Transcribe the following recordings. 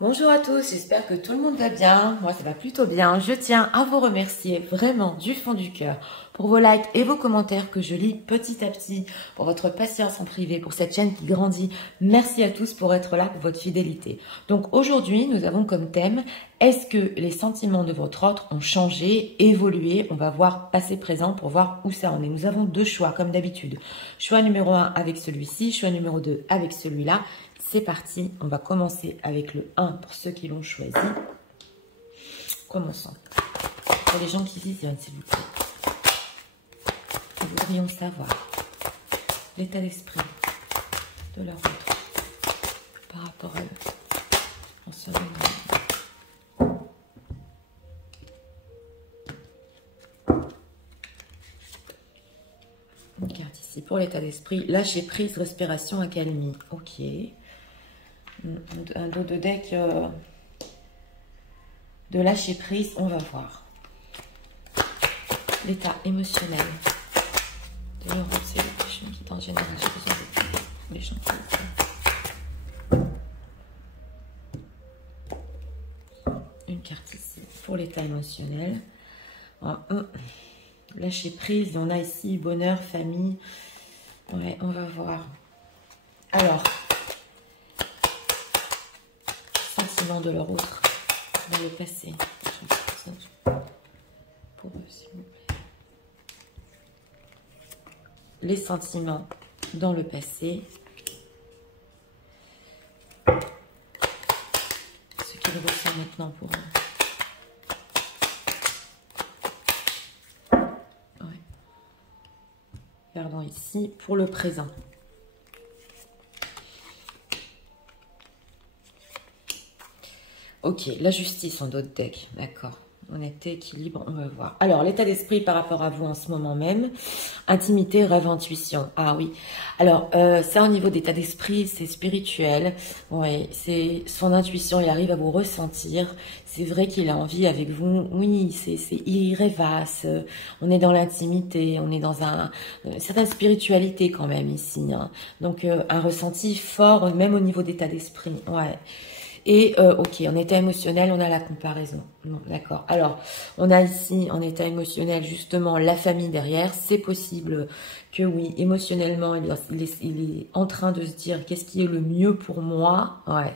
Bonjour à tous, j'espère que tout le monde va bien. Moi, ça va plutôt bien. Je tiens à vous remercier vraiment du fond du cœur pour vos likes et vos commentaires que je lis petit à petit, pour votre patience en privé, pour cette chaîne qui grandit. Merci à tous pour être là, pour votre fidélité. Donc aujourd'hui, nous avons comme thème, est-ce que les sentiments de votre autre ont changé, évolué? On va voir passé, présent pour voir où ça en est. Nous avons deux choix comme d'habitude. Choix numéro 1 avec celui-ci, choix numéro 2 avec celui-là. C'est parti, on va commencer avec le 1 pour ceux qui l'ont choisi. Commençons. Pour les gens qui visionnent, s'il vous plaît. Nous voudrions savoir l'état d'esprit de leur autre par rapport à eux en ce moment. Une carte ici pour l'état d'esprit. Lâcher prise, respiration, accalmie. Ok. Un dos de deck de lâcher prise, on va voir. L'état émotionnel de leur autre, c'est les gens qui en général, j'ai besoin de les gens qui... Une carte ici pour l'état émotionnel. Lâcher prise, on a ici bonheur, famille. Ouais, on va voir. Alors, sentiment de leur autre dans le passé. Pour eux, s'il vous plaît. Les sentiments dans le passé. Ce qu'ils ressentent maintenant pour eux. Ouais. Regardons ici pour le présent. Ok, la justice en d'autres decks, d'accord. Honnêteté, équilibre, on va voir. Alors, l'état d'esprit par rapport à vous en ce moment même. Intimité, rêve, intuition. Ah oui. Alors, ça au niveau d'état d'esprit, c'est spirituel. Oui, c'est son intuition, il arrive à vous ressentir. C'est vrai qu'il a envie avec vous. Oui, il rêvasse. On est dans l'intimité, on est dans une certaine spiritualité quand même ici. Hein. Donc, un ressenti fort, même au niveau d'état d'esprit. Ouais. Et ok, en état émotionnel, on a la comparaison. Bon, d'accord. Alors, on a ici en état émotionnel justement la famille derrière. C'est possible que oui, émotionnellement, il est en train de se dire qu'est-ce qui est le mieux pour moi. Ouais.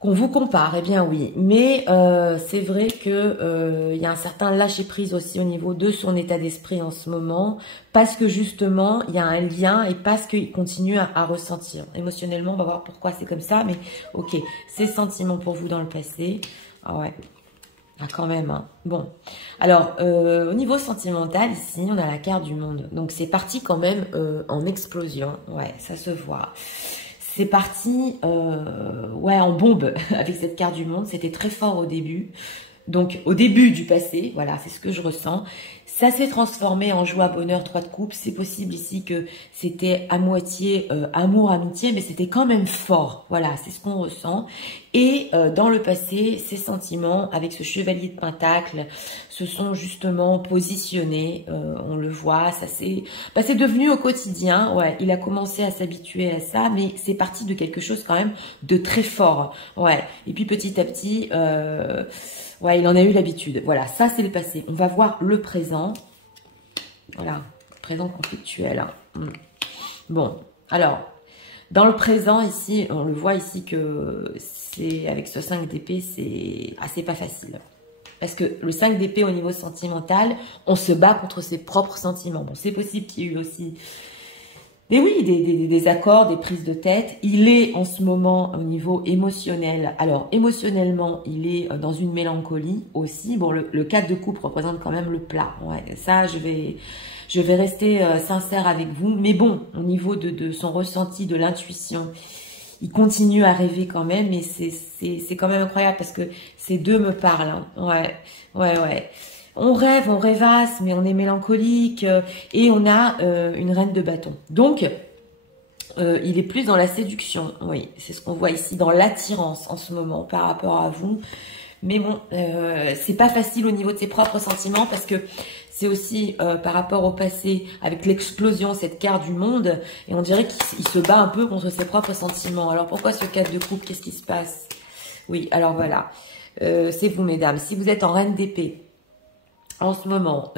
Qu'on vous compare, eh bien oui. Mais c'est vrai que il y a un certain lâcher prise aussi au niveau de son état d'esprit en ce moment, parce que justement il y a un lien et parce qu'il continue à ressentir émotionnellement. On va voir pourquoi c'est comme ça, mais ok, ces sentiments pour vous dans le passé. Ah ouais. Ah quand même, hein. Bon. Alors, au niveau sentimental, ici, on a la carte du monde. Donc, c'est parti quand même en explosion. Ouais, ça se voit. C'est parti ouais, en bombe avec cette carte du monde. C'était très fort au début. Donc, au début du passé, voilà, c'est ce que je ressens. Ça s'est transformé en joie, bonheur, 3 de coupe. C'est possible ici que c'était à moitié amour, amitié, mais c'était quand même fort. Voilà, c'est ce qu'on ressent. Et dans le passé, ces sentiments, avec ce chevalier de pentacle, se sont justement positionnés. On le voit, ça c'est devenu au quotidien. Ouais, il a commencé à s'habituer à ça, mais c'est parti de quelque chose quand même de très fort. Ouais, et puis petit à petit... ouais, il en a eu l'habitude. Voilà, ça c'est le passé. On va voir le présent. Voilà, présent conflictuel. Hein. Bon, alors, dans le présent ici, on le voit ici que c'est avec ce 5 d'épée, c'est pas facile. Parce que le 5 d'épée au niveau sentimental, on se bat contre ses propres sentiments. Bon, c'est possible qu'il y ait eu aussi... Mais oui, des accords, des prises de tête. Il est en ce moment au niveau émotionnel. Alors, émotionnellement, il est dans une mélancolie aussi. Bon, le 4 de coupe représente quand même le plat. Ouais, ça, je vais rester sincère avec vous. Mais bon, au niveau de son ressenti, de l'intuition, il continue à rêver quand même. Et c'est quand même incroyable parce que ces deux me parlent. Hein. Ouais, ouais, ouais. On rêve, on rêvasse, mais on est mélancolique et on a une reine de bâton. Donc, il est plus dans la séduction. Oui, c'est ce qu'on voit ici, dans l'attirance en ce moment par rapport à vous. Mais bon, c'est pas facile au niveau de ses propres sentiments parce que c'est aussi par rapport au passé, avec l'explosion, cette carte du monde. Et on dirait qu'il se bat un peu contre ses propres sentiments. Alors pourquoi ce 4 de coupe? Qu'est-ce qui se passe? Oui, alors voilà. C'est vous, mesdames. Si vous êtes en reine d'épée, en ce moment,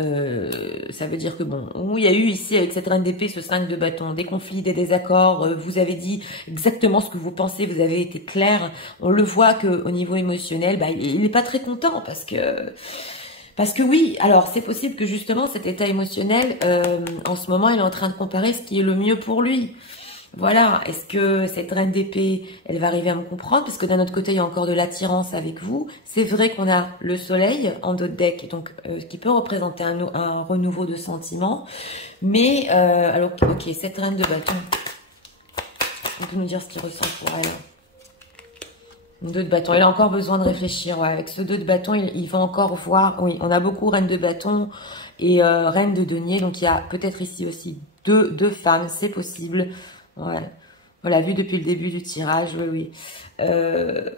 ça veut dire que bon, il y a eu ici avec cette reine d'épée, ce 5 de bâton, des conflits, des désaccords, vous avez dit exactement ce que vous pensez, vous avez été clair. On le voit que au niveau émotionnel, bah, il n'est pas très content parce que oui, alors c'est possible que justement cet état émotionnel, en ce moment, il est en train de comparer ce qui est le mieux pour lui. Voilà, est-ce que cette reine d'épée, elle va arriver à me comprendre? Parce que d'un autre côté, il y a encore de l'attirance avec vous. C'est vrai qu'on a le soleil en dos de deck, donc qui peut représenter un renouveau de sentiments. Mais, alors, ok, cette reine de bâton, on peut nous dire ce qu'il ressent pour elle. Deux de bâton, il a encore besoin de réfléchir. Ouais. Avec ce 2 de bâton, il va encore voir. Oui, on a beaucoup reine de bâton et reine de denier. Donc, il y a peut-être ici aussi deux femmes, c'est possible. Ouais, on l'a vu depuis le début du tirage, oui, oui.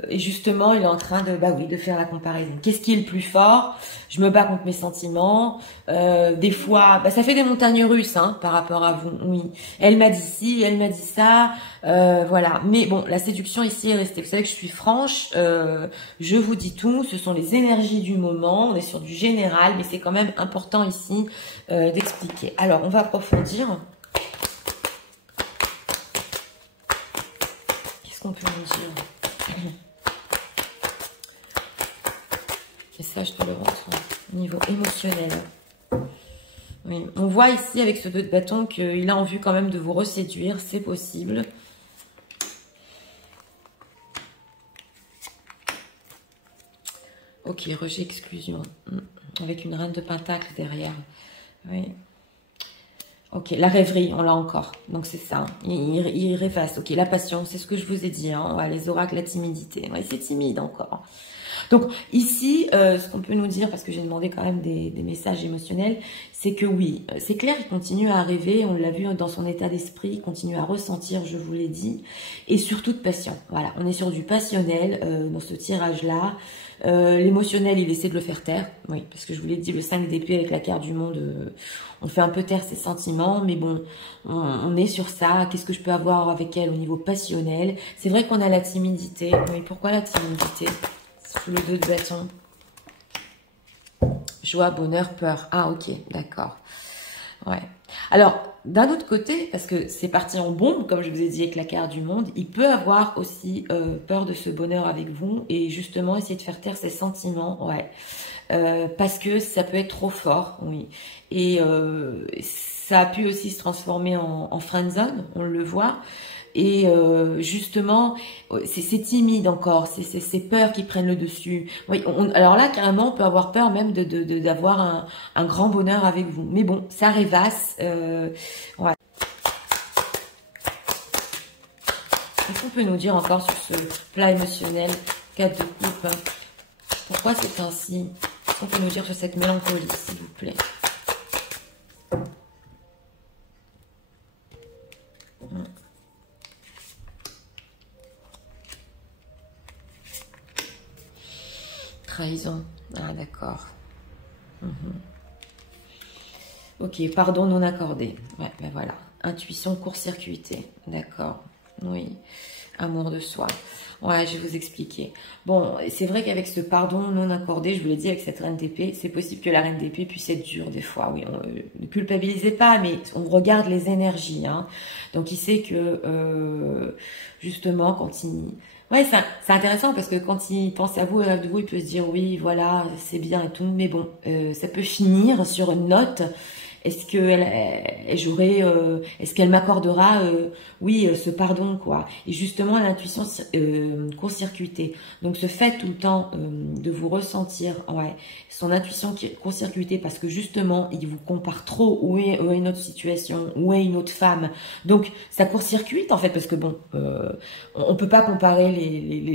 Et justement, il est en train de, bah oui, de faire la comparaison. Qu'est-ce qui est le plus fort? Je me bats contre mes sentiments. Des fois, bah, ça fait des montagnes russes, hein, par rapport à vous. Oui, elle m'a dit ci, elle m'a dit ça, voilà. Mais bon, la séduction ici est restée. Vous savez que je suis franche. Je vous dis tout. Ce sont les énergies du moment. On est sur du général, mais c'est quand même important ici d'expliquer. Alors, on va approfondir. Qu'on peut nous dire. Et ça, je te le montre au niveau émotionnel. Oui. On voit ici, avec ce 2 de bâton, qu'il a en vue quand même de vous reséduire. C'est possible. Ok, rejet, exclusion. Avec une reine de pentacle derrière. Oui. Ok, la rêverie, on l'a encore. Donc, c'est ça. Il rêvasse. Ok, la passion, c'est ce que je vous ai dit. Hein. Ouais, les oracles, la timidité. Ouais, c'est timide encore. Donc, ici, ce qu'on peut nous dire, parce que j'ai demandé quand même des messages émotionnels, c'est que oui, c'est clair, il continue à rêver. On l'a vu dans son état d'esprit. Il continue à ressentir, je vous l'ai dit. Et surtout de passion. Voilà, on est sur du passionnel dans ce tirage-là. L'émotionnel, il essaie de le faire taire. Oui, parce que je vous l'ai dit, le 5 d'épée avec la carte du monde, on fait un peu taire ses sentiments. Mais bon, on est sur ça. Qu'est-ce que je peux avoir avec elle au niveau passionnel? C'est vrai qu'on a la timidité. Oui, pourquoi la timidité? Sous le 2 de bâton. Joie, bonheur, peur. Ah, ok, d'accord. Ouais. Alors, d'un autre côté, parce que c'est parti en bombe, comme je vous ai dit avec la carte du monde, il peut avoir aussi peur de ce bonheur avec vous et justement essayer de faire taire ses sentiments, ouais. Parce que ça peut être trop fort, oui. Et ça a pu aussi se transformer en friendzone, on le voit. Et justement, c'est timide encore, c'est ces peurs qui prennent le dessus. Oui, alors là, carrément, on peut avoir peur même d'avoir un grand bonheur avec vous. Mais bon, ça rêvasse. Ouais. Qu'est-ce qu'on peut nous dire encore sur ce plat émotionnel? 4 de coupe. Hein. Pourquoi c'est ainsi? Qu'est-ce qu'on peut nous dire sur cette mélancolie, s'il vous plaît? Trahison. Ah, d'accord. Ok, pardon non accordé. Ouais, ben voilà. Intuition court-circuitée. D'accord. Oui. Amour de soi. Ouais, je vais vous expliquer. Bon, c'est vrai qu'avec ce pardon non accordé, je vous l'ai dit avec cette reine d'épée, c'est possible que la reine d'épée puisse être dure des fois. Oui, ne culpabilisez pas, mais on regarde les énergies. Hein. Donc, il sait que, justement, quand il... Ouais, c'est intéressant parce que quand il pense à vous et rêve de vous, il peut se dire oui, voilà, c'est bien et tout. Mais bon, ça peut finir sur une note. Est-ce est-ce qu'elle m'accordera, oui, ce pardon, quoi. Et justement, l'intuition court-circuitée. Donc, ce fait tout le temps de vous ressentir, ouais, son intuition qui est court-circuitée parce que justement, il vous compare trop où est une autre situation, où est une autre femme. Donc, ça court-circuite, en fait, parce que bon, on peut pas comparer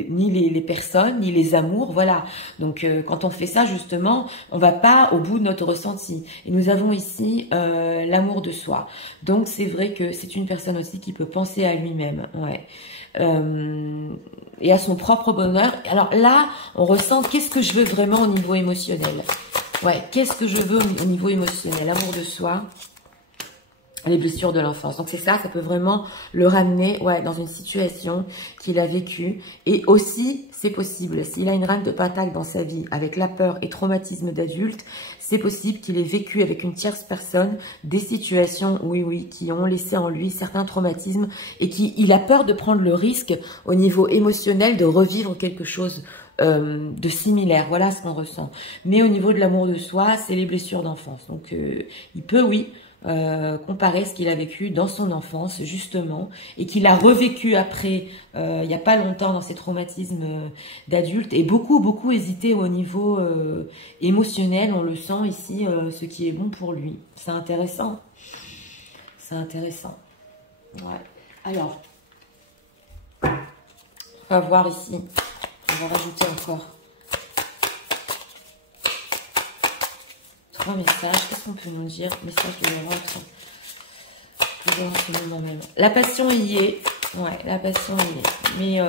ni les personnes, ni les amours, voilà. Donc, quand on fait ça, justement, on va pas au bout de notre ressenti. Et nous avons ici l'amour de soi. Donc, c'est vrai que c'est une personne aussi qui peut penser à lui-même, ouais. Et à son propre bonheur. Alors là, on ressent qu'est-ce que je veux vraiment au niveau émotionnel. Ouais, qu'est-ce que je veux au niveau émotionnel? Amour de soi. les blessures de l'enfance. Donc c'est ça, ça peut vraiment le ramener dans une situation qu'il a vécue. Et aussi, c'est possible, s'il a une reine de pentacle dans sa vie, avec la peur et traumatisme d'adulte, c'est possible qu'il ait vécu avec une tierce personne des situations, oui, qui ont laissé en lui certains traumatismes et qu'il a peur de prendre le risque au niveau émotionnel de revivre quelque chose de similaire. Voilà ce qu'on ressent. Mais au niveau de l'amour de soi, c'est les blessures d'enfance. Donc il peut, comparer ce qu'il a vécu dans son enfance, justement, et qu'il a revécu après, il n'y a pas longtemps, dans ses traumatismes d'adulte, et beaucoup hésité au niveau émotionnel. On le sent ici, ce qui est bon pour lui. C'est intéressant. C'est intéressant. Ouais. Alors, on va voir ici. On va rajouter encore 3 messages. Qu'est-ce qu'on peut nous dire? Message de l'autre. En ce moment même. La passion y est. Ouais, la passion y est. Mais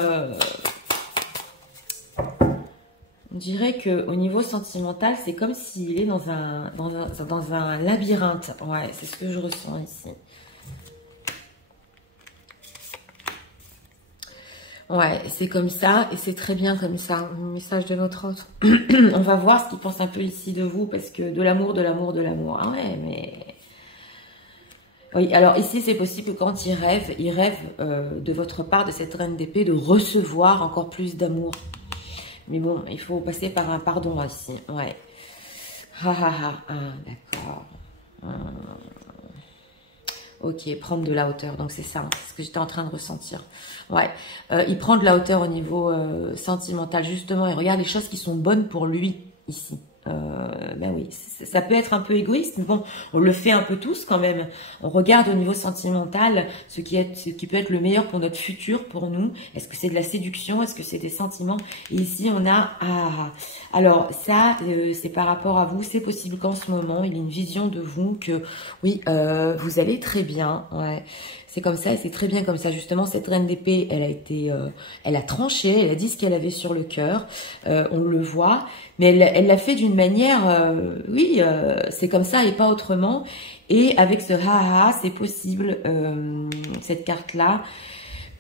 on dirait que au niveau sentimental, c'est comme s'il est dans un labyrinthe. Ouais, c'est ce que je ressens ici. Ouais, c'est comme ça et c'est très bien comme ça. Message de notre autre. On va voir ce qu'il pense un peu ici de vous, parce que de l'amour. Ah ouais, mais... Oui, alors ici, c'est possible que quand il rêve de votre part, de cette reine d'épée, de recevoir encore plus d'amour. Mais bon, il faut passer par un pardon ici. Ouais. D'accord. Ok, prendre de la hauteur. Donc c'est ça, c'est ce que j'étais en train de ressentir. Ouais, il prend de la hauteur au niveau sentimental, justement. Il regarde les choses qui sont bonnes pour lui, ici. Ben oui, ça peut être un peu égoïste, mais bon, on le fait un peu tous quand même. On regarde au niveau sentimental ce qui peut être le meilleur pour notre futur, pour nous. Est-ce que c'est de la séduction? Est-ce que c'est des sentiments? Et ici, on a... alors ça, c'est par rapport à vous. C'est possible qu'en ce moment, il y ait une vision de vous que, oui, vous allez très bien. Ouais. C'est comme ça, et c'est très bien comme ça. Justement, cette reine d'épée, elle a tranché, elle a dit ce qu'elle avait sur le cœur. On le voit, mais elle l'a fait d'une manière, c'est comme ça et pas autrement. Et avec ce c'est possible, cette carte-là,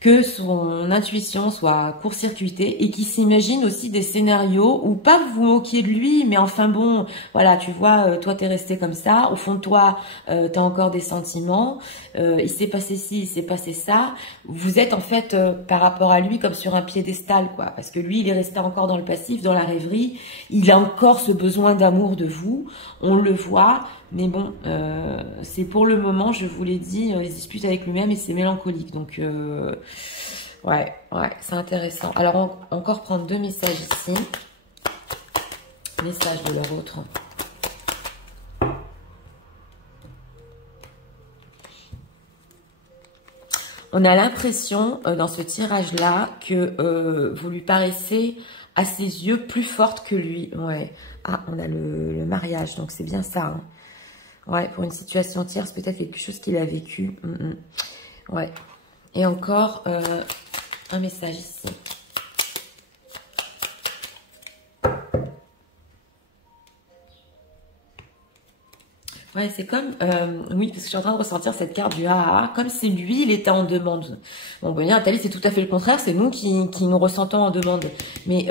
que son intuition soit court-circuitée et qu'il s'imagine aussi des scénarios où pas vous moquiez de lui, mais enfin bon, voilà, tu vois, toi t'es resté comme ça, au fond de toi t'as encore des sentiments, il s'est passé ci, il s'est passé ça, vous êtes en fait par rapport à lui comme sur un piédestal, quoi, parce que lui il est resté encore dans le passif, dans la rêverie, il a encore ce besoin d'amour de vous, on le voit. Mais bon, c'est pour le moment, je vous l'ai dit, les disputes avec lui-même et c'est mélancolique. Donc, ouais, c'est intéressant. Alors, encore prendre 2 messages ici. Message de leur autre. On a l'impression, dans ce tirage-là, que vous lui paraissez, à ses yeux, plus forte que lui. Ouais. Ah, on a le mariage, donc c'est bien ça, hein. Ouais, pour une situation tierce, peut-être quelque chose qu'il a vécu. Ouais. Et encore un message ici. Ouais, c'est comme... oui, parce que je suis en train de ressentir cette carte du comme si lui, il était en demande. Bon, bien, Nathalie, c'est tout à fait le contraire. C'est nous qui nous ressentons en demande. Mais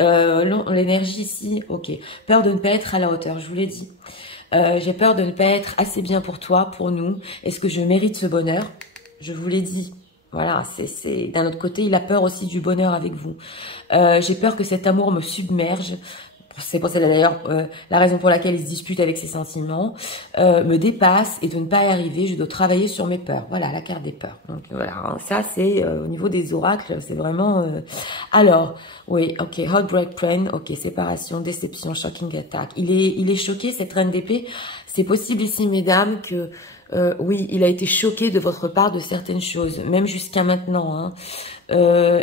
l'énergie ici, ok. Peur de ne pas être à la hauteur, je vous l'ai dit. J'ai peur de ne pas être assez bien pour toi, pour nous. Est-ce que je mérite ce bonheur? Je vous l'ai dit. Voilà, c'est d'un autre côté, il a peur aussi du bonheur avec vous. J'ai peur que cet amour me submerge. C'est pour ça d'ailleurs la raison pour laquelle il se dispute avec ses sentiments, me dépasse et de ne pas y arriver, je dois travailler sur mes peurs. Voilà, la carte des peurs. Donc voilà, ça c'est au niveau des oracles, c'est vraiment... Alors, oui, ok, Heartbreak Pain, ok, séparation, déception, shocking attack. Il est choqué, cette reine d'épée. C'est possible ici, mesdames, que... oui, il a été choqué de votre part de certaines choses, même jusqu'à maintenant. Hein.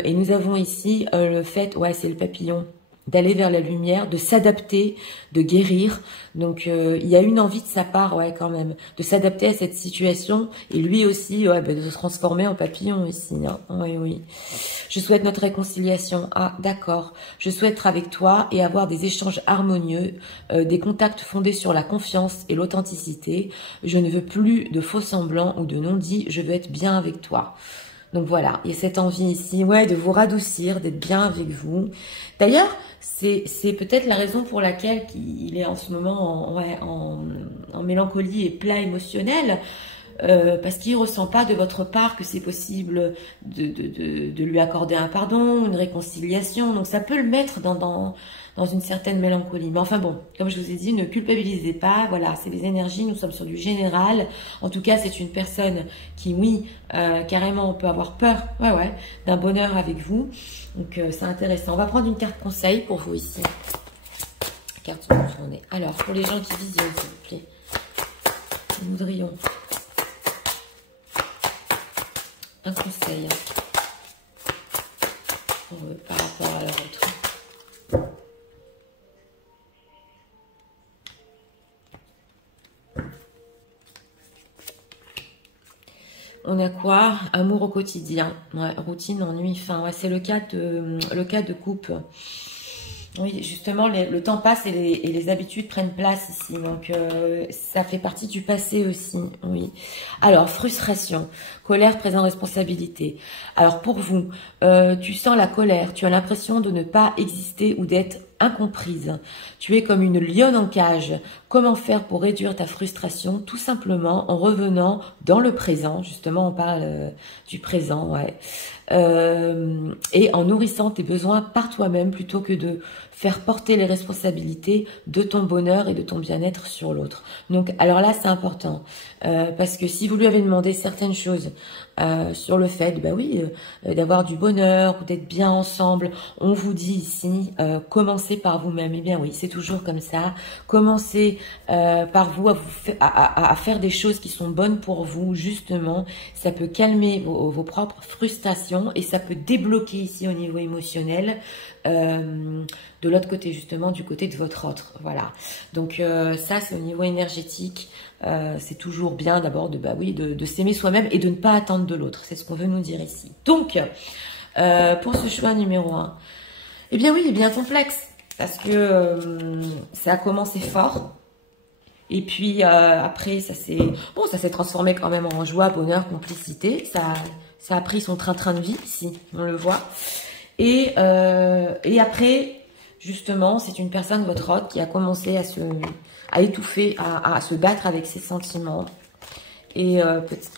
Et nous avons ici le fait... Ouais, c'est le papillon. d'aller vers la lumière, de s'adapter, de guérir. Donc, il y a une envie de sa part, ouais, quand même, de s'adapter à cette situation. Et lui aussi, ouais, bah, de se transformer en papillon aussi. Hein. Oui, oui. Je souhaite notre réconciliation. Ah, d'accord. Je souhaite être avec toi et avoir des échanges harmonieux, des contacts fondés sur la confiance et l'authenticité. Je ne veux plus de faux semblants ou de non-dits. Je veux être bien avec toi. Donc voilà, il y a cette envie ici, ouais, de vous radoucir, d'être bien avec vous. D'ailleurs, c'est peut-être la raison pour laquelle il est en ce moment en mélancolie et plat émotionnel, parce qu'il ressent pas de votre part que c'est possible de lui accorder un pardon, une réconciliation. Donc ça peut le mettre dans une certaine mélancolie. Mais enfin bon, comme je vous ai dit, ne culpabilisez pas. Voilà, c'est des énergies, nous sommes sur du général. En tout cas, c'est une personne qui, oui, carrément, on peut avoir peur, ouais, d'un bonheur avec vous. Donc c'est intéressant. On va prendre une carte conseil pour vous ici. Carte sur la journée. Alors, pour les gens qui visionnent, s'il vous plaît. Nous voudrions un conseil pour eux par rapport à leur autre. On a quoi? Amour au quotidien, ouais, routine, ennui, faim. Ouais, c'est le cas de couple. Oui, justement, le temps passe et les habitudes prennent place ici. Donc, ça fait partie du passé aussi. Oui. Alors, frustration, colère, présent, responsabilité. Alors, pour vous, tu sens la colère. Tu as l'impression de ne pas exister ou d'être incomprise. Tu es comme une lionne en cage. Comment faire pour réduire ta frustration? Tout simplement en revenant dans le présent. Justement, on parle du présent, ouais. Et en nourrissant tes besoins par toi-même plutôt que de faire porter les responsabilités de ton bonheur et de ton bien-être sur l'autre. Donc, alors là, c'est important parce que si vous lui avez demandé certaines choses sur le fait, bah oui, d'avoir du bonheur ou d'être bien ensemble, on vous dit ici, commencez par vous-même. Eh bien oui, c'est toujours comme ça. Commencez par vous à faire des choses qui sont bonnes pour vous, justement. Ça peut calmer vos propres frustrations et ça peut débloquer ici au niveau émotionnel de l'autre côté, justement, du côté de votre autre. Voilà. Donc ça, c'est au niveau énergétique. C'est toujours bien d'abord de s'aimer soi-même et de ne pas attendre de l'autre. C'est ce qu'on veut nous dire ici. Donc, pour ce choix numéro 1, eh bien oui, il est bien complexe parce que ça a commencé fort. Et puis après, ça s'est transformé quand même en joie, bonheur, complicité. Ça a pris son train-train de vie, ici, on le voit. Et après, justement, c'est une personne, votre hôte, qui a commencé à étouffer, à se battre avec ses sentiments. Et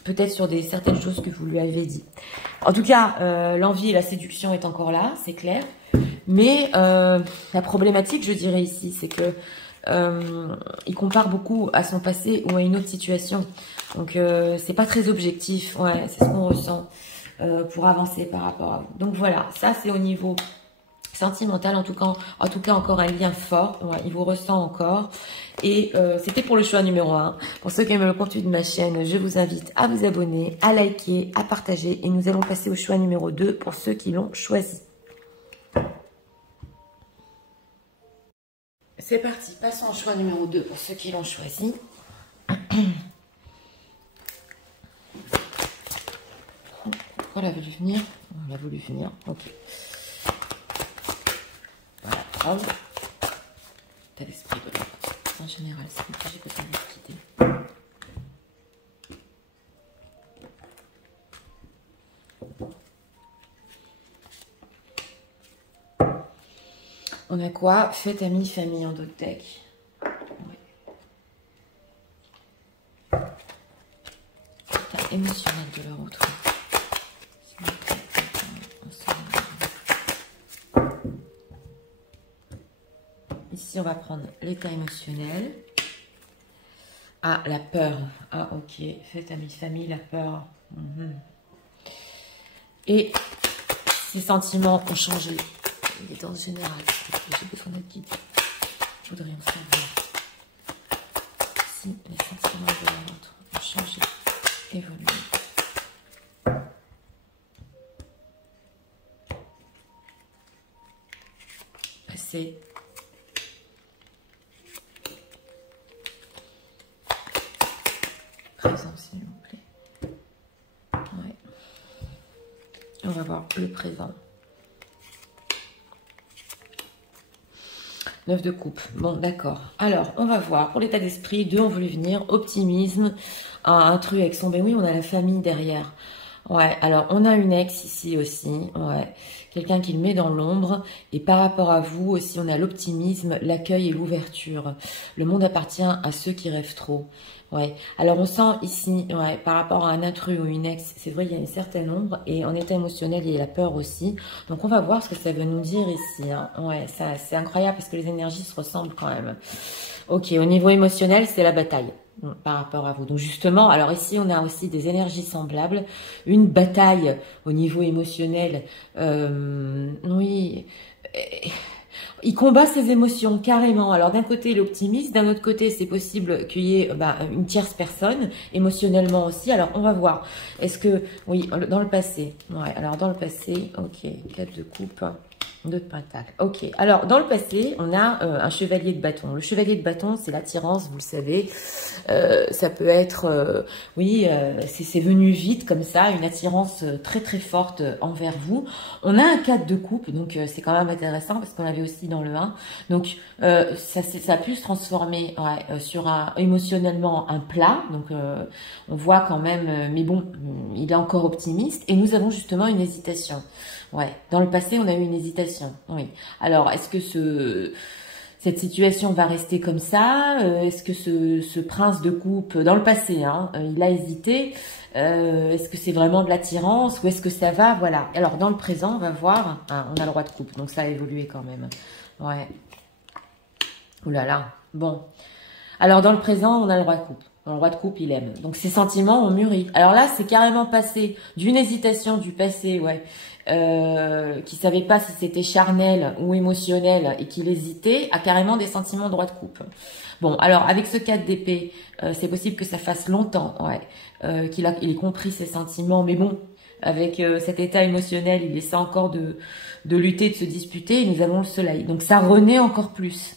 peut-être sur certaines choses que vous lui avez dit. En tout cas, l'envie et la séduction est encore là, c'est clair. Mais la problématique, je dirais ici, c'est que il compare beaucoup à son passé ou à une autre situation. Donc, c'est pas très objectif. Ouais, c'est ce qu'on ressent pour avancer par rapport à vous. Donc voilà, ça c'est au niveau sentimental, en tout cas encore un lien fort. Ouais, il vous ressent encore. Et c'était pour le choix numéro 1. Pour ceux qui aiment le contenu de ma chaîne, je vous invite à vous abonner, à liker, à partager. Et nous allons passer au choix numéro 2 pour ceux qui l'ont choisi. C'est parti, passons au choix numéro 2 pour ceux qui l'ont choisi. Pourquoi elle a voulu venir? On a voulu venir, ok. Voilà, prendre. T'as l'esprit de l'autre. En général, c'est que j'ai besoin d'être guidée. On a quoi? Fête, amis, famille en dos de deck. Ouais. L'état émotionnel de leur autre. Ici, on va prendre l'état émotionnel. Ah, la peur. Ah, ok. Fête, amis, famille, la peur. Et ces sentiments ont changé. Il est dans le général. J'ai besoin d'être guidée. Je voudrais en savoir si les sentiments de l'autre ont changé, évolué. c'est... Présent, s'il vous plaît. Ouais. On va voir le présent. 9 de coupe. Bon, d'accord. Alors, on va voir. Pour l'état d'esprit, 2 ont voulu venir. Optimisme. Un truc avec son... Ben oui, on a la famille derrière. Ouais, alors on a une ex ici aussi, ouais, quelqu'un qui le met dans l'ombre, et par rapport à vous aussi, on a l'optimisme, l'accueil et l'ouverture. Le monde appartient à ceux qui rêvent trop. Ouais, alors on sent ici, ouais, par rapport à un intrus ou une ex, c'est vrai, il y a une certaine ombre, et en état émotionnel, il y a la peur aussi. Donc on va voir ce que ça veut nous dire ici, hein. Ouais, ça, c'est incroyable parce que les énergies se ressemblent quand même. Ok, au niveau émotionnel, c'est la bataille par rapport à vous. Donc justement, alors ici, on a aussi des énergies semblables. Une bataille au niveau émotionnel. Oui, il combat ses émotions carrément. Alors d'un côté, l'optimiste. D'un autre côté, c'est possible qu'il y ait une tierce personne, émotionnellement aussi. Alors on va voir. Est-ce que, oui, dans le passé. Ouais, alors dans le passé, ok, 4 de coupe. 2 de pentacle. Ok. Alors, dans le passé, on a un chevalier de bâton. Le chevalier de bâton, c'est l'attirance, vous le savez. Ça peut être, oui, c'est venu vite comme ça, une attirance très très forte envers vous. On a un 4 de coupe, donc c'est quand même intéressant parce qu'on l'avait aussi dans le 1. Donc, ça a pu se transformer sur émotionnellement un plat. Donc, on voit quand même, mais bon, il est encore optimiste. Et nous avons justement une hésitation. Ouais, dans le passé, on a eu une hésitation. Oui. Alors, est-ce que cette situation va rester comme ça? Est-ce que ce prince de coupe, dans le passé, hein, il a hésité? Est-ce que c'est vraiment de l'attirance ou est-ce que ça va? Voilà. Alors, dans le présent, on va voir. Ah, on a le roi de coupe, donc ça a évolué quand même. Ouais. Ouh là là. Bon. Alors, dans le présent, on a le roi de coupe. Le roi de coupe, il aime. Donc, ses sentiments ont mûri. Alors là, c'est carrément passé d'une hésitation du passé, ouais, qui savait pas si c'était charnel ou émotionnel et qu'il hésitait, à carrément des sentiments de roi de coupe. Bon, alors, avec ce 4 d'épée, c'est possible que ça fasse longtemps, ouais, qu'il ait compris ses sentiments. Mais bon, avec cet état émotionnel, il essaie encore de lutter, de se disputer, et nous avons le soleil. Donc, ça renaît encore plus.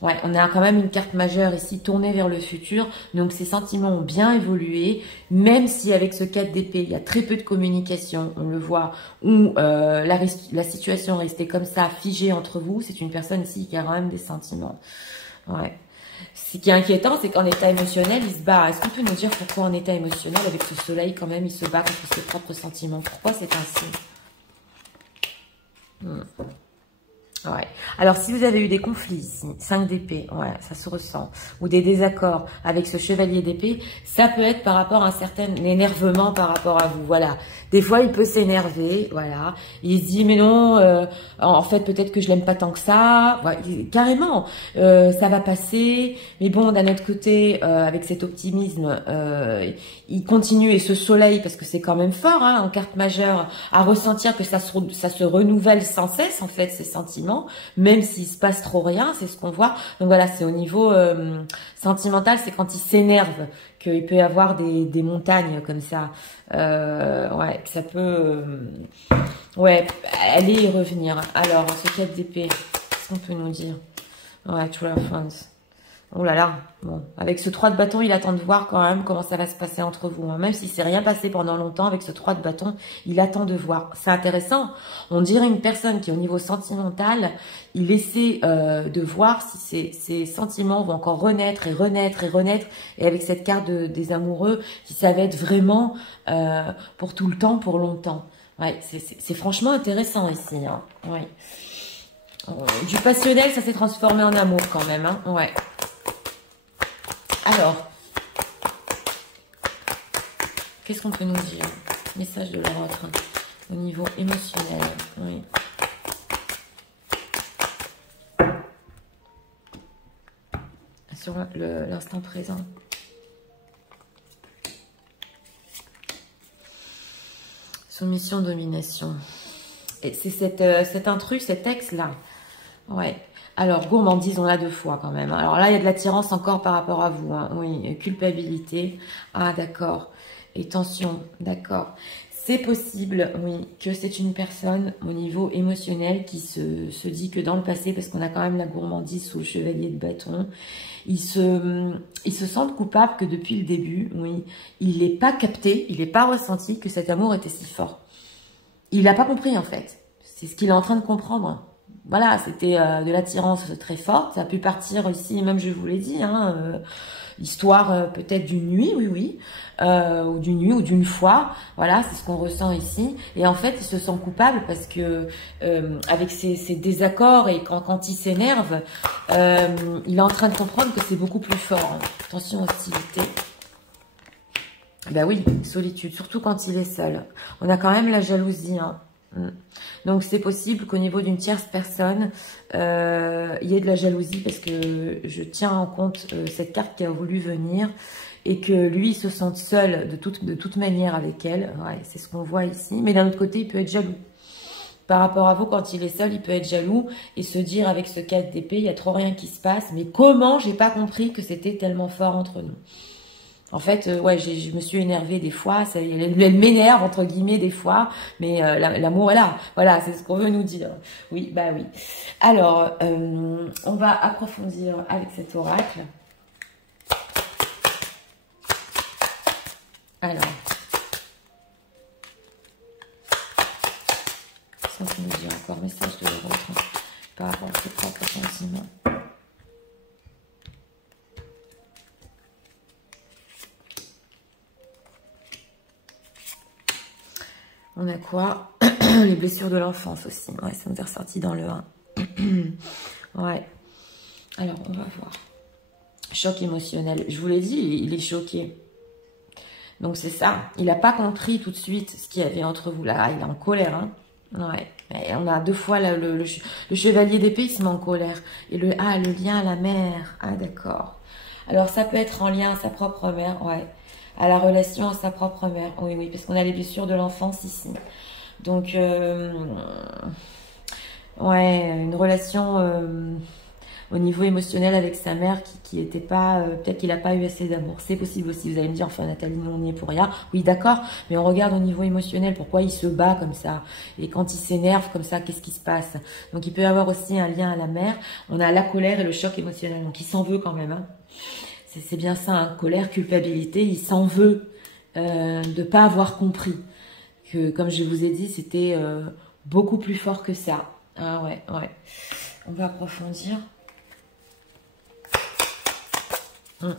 Ouais, on a quand même une carte majeure ici tournée vers le futur. Donc, ces sentiments ont bien évolué. Même si avec ce 4 d'épée, il y a très peu de communication, on le voit, où la situation est restée comme ça, figée entre vous. C'est une personne ici qui a quand même des sentiments. Ouais. Ce qui est inquiétant, c'est qu'en état émotionnel, il se bat. Est-ce qu'on peut nous dire pourquoi en état émotionnel, avec ce soleil, quand même, il se bat contre ses propres sentiments? Pourquoi c'est ainsi? Ouais. Alors, si vous avez eu des conflits ici, 5 d'épée, ouais, ça se ressent, ou des désaccords avec ce chevalier d'épée, ça peut être par rapport à un certain énervement par rapport à vous, voilà. Des fois, il peut s'énerver, voilà. Il se dit, mais non, en fait, peut-être que je l'aime pas tant que ça. Ouais, carrément, ça va passer. Mais bon, d'un autre côté, avec cet optimisme, il continue, et ce soleil, parce que c'est quand même fort, hein, en carte majeure, à ressentir que ça se renouvelle sans cesse, en fait, ces sentiments, même s'il se passe trop rien, c'est ce qu'on voit. Donc voilà, c'est au niveau sentimental, c'est quand il s'énerve qu'il peut y avoir des montagnes comme ça. Ouais, que ça peut ouais, aller y revenir. Alors, ce 4 d'épée, qu'est-ce qu'on peut nous dire? Ouais, True of Wands. Oh là là, bon, avec ce 3 de bâton, il attend de voir quand même comment ça va se passer entre vous, hein. Même si c'est rien passé pendant longtemps, avec ce 3 de bâton, il attend de voir. C'est intéressant. On dirait une personne qui, au niveau sentimental, il essaie de voir si ses sentiments vont encore renaître et renaître et renaître. Et avec cette carte des amoureux, si ça va être vraiment pour tout le temps, pour longtemps. Ouais, c'est franchement intéressant ici, hein. Ouais. Du passionnel, ça s'est transformé en amour quand même, hein. Ouais. Alors, qu'est-ce qu'on peut nous dire? Message de l'autre au niveau émotionnel. Oui. Sur l'instant présent. Soumission, domination. Et c'est cet intrus, cet ex-là. Ouais. Alors, gourmandise, on l'a 2 fois quand même. Alors là, il y a de l'attirance encore par rapport à vous, hein. Oui, culpabilité. Ah, d'accord. Et tension, d'accord. C'est possible, oui, que c'est une personne au niveau émotionnel qui se dit que dans le passé, parce qu'on a quand même la gourmandise sous le chevalier de bâton, ils se sentent coupables que depuis le début, oui, il n'est pas capté, il n'est pas ressenti que cet amour était si fort. Il n'a pas compris en fait. C'est ce qu'il est en train de comprendre. Voilà, c'était de l'attirance très forte. Ça a pu partir ici, même je vous l'ai dit, hein, histoire peut-être d'une nuit, oui, oui, ou d'une nuit ou d'une fois. Voilà, c'est ce qu'on ressent ici. Et en fait, il se sent coupable parce que avec ses désaccords et quand il s'énerve, il est en train de comprendre que c'est beaucoup plus fort. Attention, hostilité. Ben oui, solitude, surtout quand il est seul. On a quand même la jalousie, hein. Donc c'est possible qu'au niveau d'une tierce personne, il y ait de la jalousie parce que je tiens en compte cette carte qui a voulu venir et que lui il se sente seul de toute manière avec elle. Ouais, c'est ce qu'on voit ici. Mais d'un autre côté, il peut être jaloux. Par rapport à vous, quand il est seul, il peut être jaloux et se dire avec ce 4 d'épée, il y a trop rien qui se passe. Mais comment j'ai pas compris que c'était tellement fort entre nous? En fait, ouais, je me suis énervée des fois, elle m'énerve entre guillemets des fois, mais l'amour est là. Voilà, c'est ce qu'on veut nous dire. Oui, bah oui. Alors, on va approfondir avec cet oracle. Alors, ça nous dit encore message de l'autre par rapport à ses propres sentiments. On a quoi? Les blessures de l'enfance aussi. Ouais, ça nous est ressorti dans le 1. Ouais. Alors, on va voir. Choc émotionnel. Je vous l'ai dit, il est choqué. Donc, c'est ça. Il n'a pas compris tout de suite ce qu'il y avait entre vous. Là, il est en colère. Hein. Ouais. Et on a deux fois là, le chevalier d'épée, il se met en colère. Et le lien à la mère. Ah, d'accord. Alors, ça peut être en lien à sa propre mère. Ouais. À la relation à sa propre mère. Oui, oui, parce qu'on a les blessures de l'enfance ici. Donc, ouais, une relation au niveau émotionnel avec sa mère qui était pas... peut-être qu'il n'a pas eu assez d'amour. C'est possible aussi. Vous allez me dire, enfin Nathalie, nous on n'y est pour rien. Oui, d'accord, mais on regarde au niveau émotionnel. Pourquoi il se bat comme ça? Et quand il s'énerve comme ça, qu'est-ce qui se passe? Donc, il peut y avoir aussi un lien à la mère. On a la colère et le choc émotionnel. Donc, il s'en veut quand même, hein. C'est bien ça, hein, colère, culpabilité, il s'en veut de ne pas avoir compris que, comme je vous ai dit, c'était beaucoup plus fort que ça. Ah ouais, ouais. On va approfondir. Bon,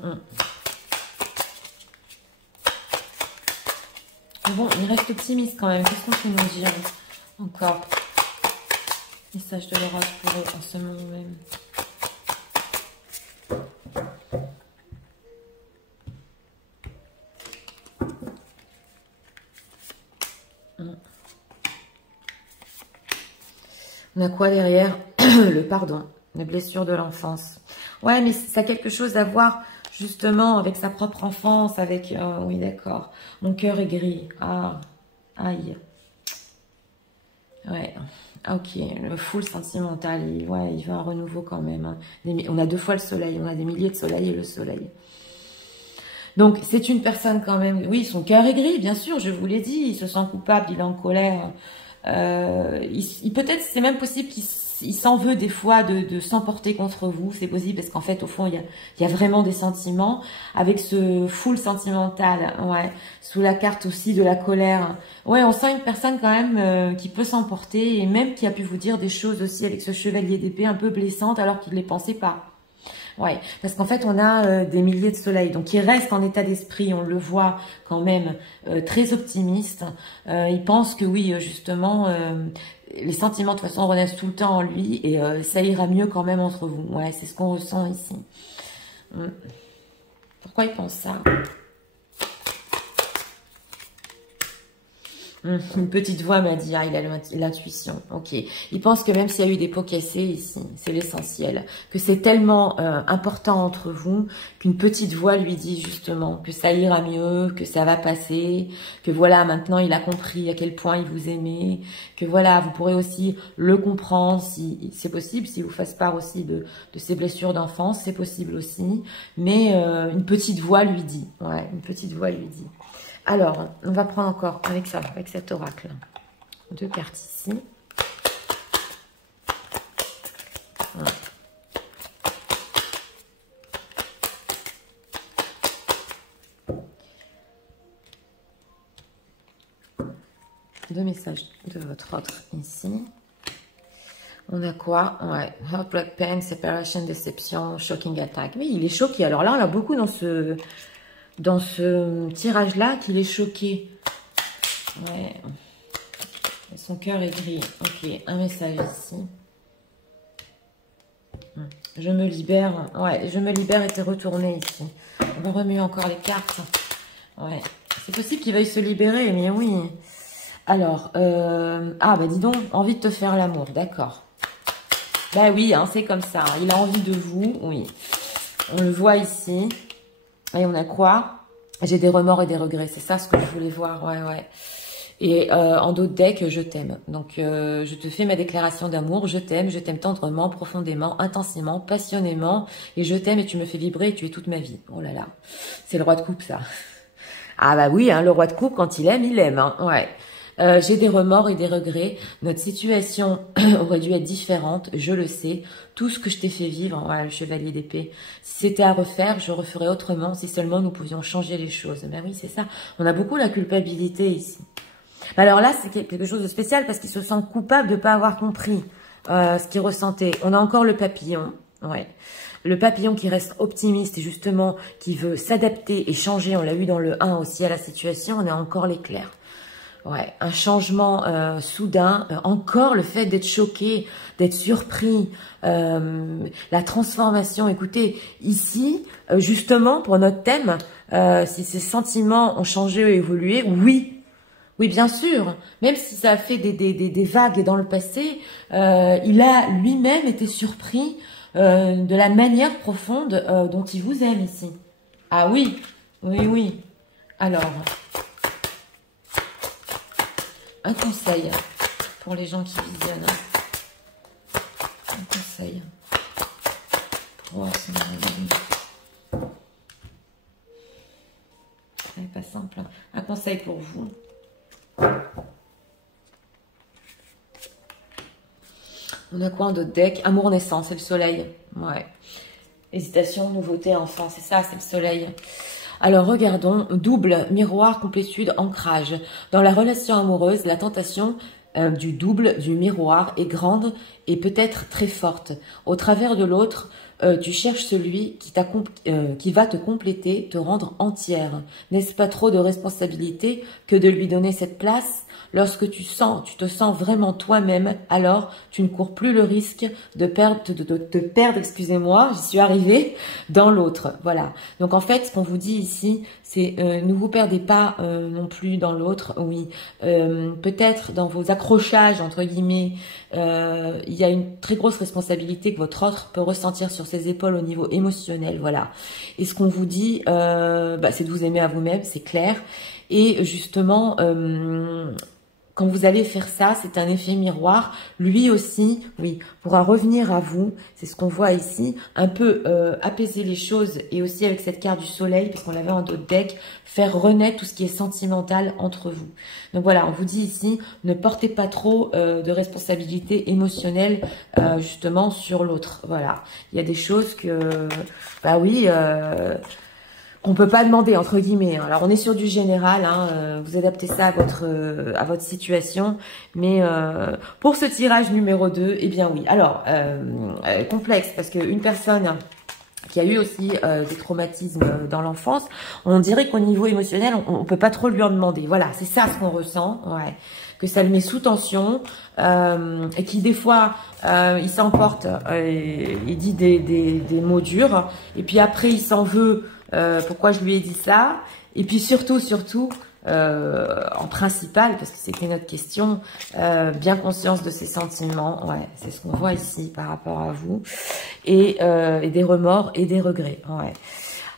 il reste optimiste quand même. Qu'est-ce qu'on peut nous dire encore? Message de l'oracle pour eux en ce moment même. On a quoi derrière? Le pardon, les blessures de l'enfance. Ouais, mais ça a quelque chose à voir justement avec sa propre enfance, avec... oui, d'accord. Mon cœur est gris. Ah, aïe. Ouais, ok. Le full sentimental, ouais, il veut un renouveau quand même. Hein. On a deux fois le soleil, on a des milliers de soleils et le soleil. Donc, c'est une personne quand même... Oui, son cœur est gris, bien sûr, je vous l'ai dit. Il se sent coupable, il est en colère. Peut-être, c'est même possible qu'il s'en veut des fois de s'emporter contre vous. C'est possible parce qu'en fait, au fond, il y a vraiment des sentiments. Avec ce full sentimental, ouais, sous la carte aussi de la colère. Ouais, on sent une personne quand même qui peut s'emporter et même qui a pu vous dire des choses aussi avec ce chevalier d'épée un peu blessantes alors qu'il ne les pensait pas. Ouais, parce qu'en fait, on a des milliers de soleils. Donc, il reste en état d'esprit, on le voit quand même, très optimiste. Il pense que oui, justement, les sentiments de toute façon renaissent tout le temps en lui et ça ira mieux quand même entre vous. Ouais, c'est ce qu'on ressent ici. Pourquoi il pense ça? Une petite voix m'a dit, ah, il a l'intuition. Ok. Il pense que même s'il y a eu des pots cassés ici, c'est l'essentiel. Que c'est tellement important entre vous qu'une petite voix lui dit justement que ça ira mieux, que ça va passer, que voilà, maintenant il a compris à quel point il vous aimait, que voilà, vous pourrez aussi le comprendre si c'est possible, si vous fasse part aussi de ses blessures d'enfance, c'est possible aussi. Mais une petite voix lui dit, ouais, une petite voix lui dit. Alors, on va prendre encore avec ça, avec cet oracle. 2 cartes ici. Voilà. Deux messages de votre autre ici. On a quoi? Ouais. Heartbreak, pain, separation, déception, shocking attack. Oui, il est choqué. Alors là, on a beaucoup dans ce tirage-là qu'il est choqué. Ouais. Son cœur est gris. Ok, un message ici. Je me libère. Ouais, je me libère et t'es retourné ici. On va remuer encore les cartes. Ouais. C'est possible qu'il veuille se libérer, mais oui. Alors, ah bah dis donc, envie de te faire l'amour, d'accord. Bah oui, hein, c'est comme ça. Il a envie de vous, oui. On le voit ici. Et on a quoi? J'ai des remords et des regrets. C'est ça ce que je voulais voir, ouais, ouais. Et en d'autres decks, je t'aime. Donc, je te fais ma déclaration d'amour. Je t'aime tendrement, profondément, intensément, passionnément. Et je t'aime et tu me fais vibrer et tu es toute ma vie. Oh là là, c'est le roi de coupe, ça. Ah bah oui, hein, le roi de coupe, quand il aime, hein, ouais. J'ai des remords et des regrets. Notre situation aurait dû être différente, je le sais. Tout ce que je t'ai fait vivre, voilà, le chevalier d'épée. Si c'était à refaire, je referais autrement. Si seulement nous pouvions changer les choses. Ben oui, c'est ça. On a beaucoup la culpabilité ici. Alors là, c'est quelque chose de spécial parce qu'il se sent coupable de ne pas avoir compris ce qu'il ressentait. On a encore le papillon, ouais. Le papillon qui reste optimiste et justement qui veut s'adapter et changer. On l'a eu dans le 1 aussi à la situation. On a encore l'éclair. Ouais, un changement soudain, encore le fait d'être choqué, d'être surpris, la transformation. Écoutez, ici, justement, pour notre thème, si ces sentiments ont changé ou évolué, oui, oui, bien sûr, même si ça a fait des vagues dans le passé, il a lui-même été surpris de la manière profonde dont il vous aime ici. Ah oui, oui, oui. Alors... un conseil pour les gens qui visionnent. Un conseil pour voir si c'est pas simple. Un conseil pour vous. On a quoi en d'autres decks? Amour naissant, c'est le soleil. Ouais. Hésitation, nouveauté, enfant, c'est ça, c'est le soleil. Alors, regardons, double, miroir, complétude, ancrage. Dans la relation amoureuse, la tentation du double, du miroir est grande et peut-être très forte. Au travers de l'autre, tu cherches celui qui va te compléter, te rendre entière. N'est-ce pas trop de responsabilité que de lui donner cette place? Lorsque tu te sens vraiment toi-même, alors tu ne cours plus le risque de te perdre, excusez-moi, j'y suis arrivée, dans l'autre. Voilà. Donc en fait, ce qu'on vous dit ici, c'est ne vous perdez pas non plus dans l'autre. Oui, peut-être dans vos accrochages, entre guillemets, il y a une très grosse responsabilité que votre autre peut ressentir sur ses épaules au niveau émotionnel. Voilà. Et ce qu'on vous dit, c'est de vous aimer à vous-même, c'est clair. Et justement... quand vous allez faire ça, c'est un effet miroir. Lui aussi, oui, pourra revenir à vous. C'est ce qu'on voit ici. Un peu apaiser les choses. Et aussi avec cette carte du soleil, parce qu'on l'avait en d'autres decks, faire renaître tout ce qui est sentimental entre vous. Donc voilà, on vous dit ici, ne portez pas trop de responsabilité émotionnelle justement sur l'autre. Voilà. Il y a des choses que, bah oui... qu'on peut pas demander, entre guillemets. Alors, on est sur du général, hein, vous adaptez ça à votre situation. Mais pour ce tirage numéro 2, eh bien oui. Alors, complexe, parce qu'une personne qui a eu aussi des traumatismes dans l'enfance, on dirait qu'au niveau émotionnel, on peut pas trop lui en demander. Voilà, c'est ça ce qu'on ressent, ouais. Que ça le met sous tension, et qui des fois, il s'emporte, il dit des mots durs, et puis après, il s'en veut, pourquoi je lui ai dit ça, et puis surtout, en principal, parce que c'était notre question, bien conscience de ses sentiments, ouais, c'est ce qu'on voit ici par rapport à vous, et des remords et des regrets, ouais.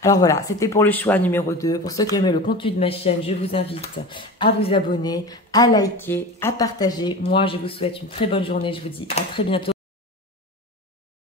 Alors voilà, c'était pour le choix numéro 2. Pour ceux qui aiment le contenu de ma chaîne, je vous invite à vous abonner, à liker, à partager. Moi, je vous souhaite une très bonne journée. Je vous dis à très bientôt.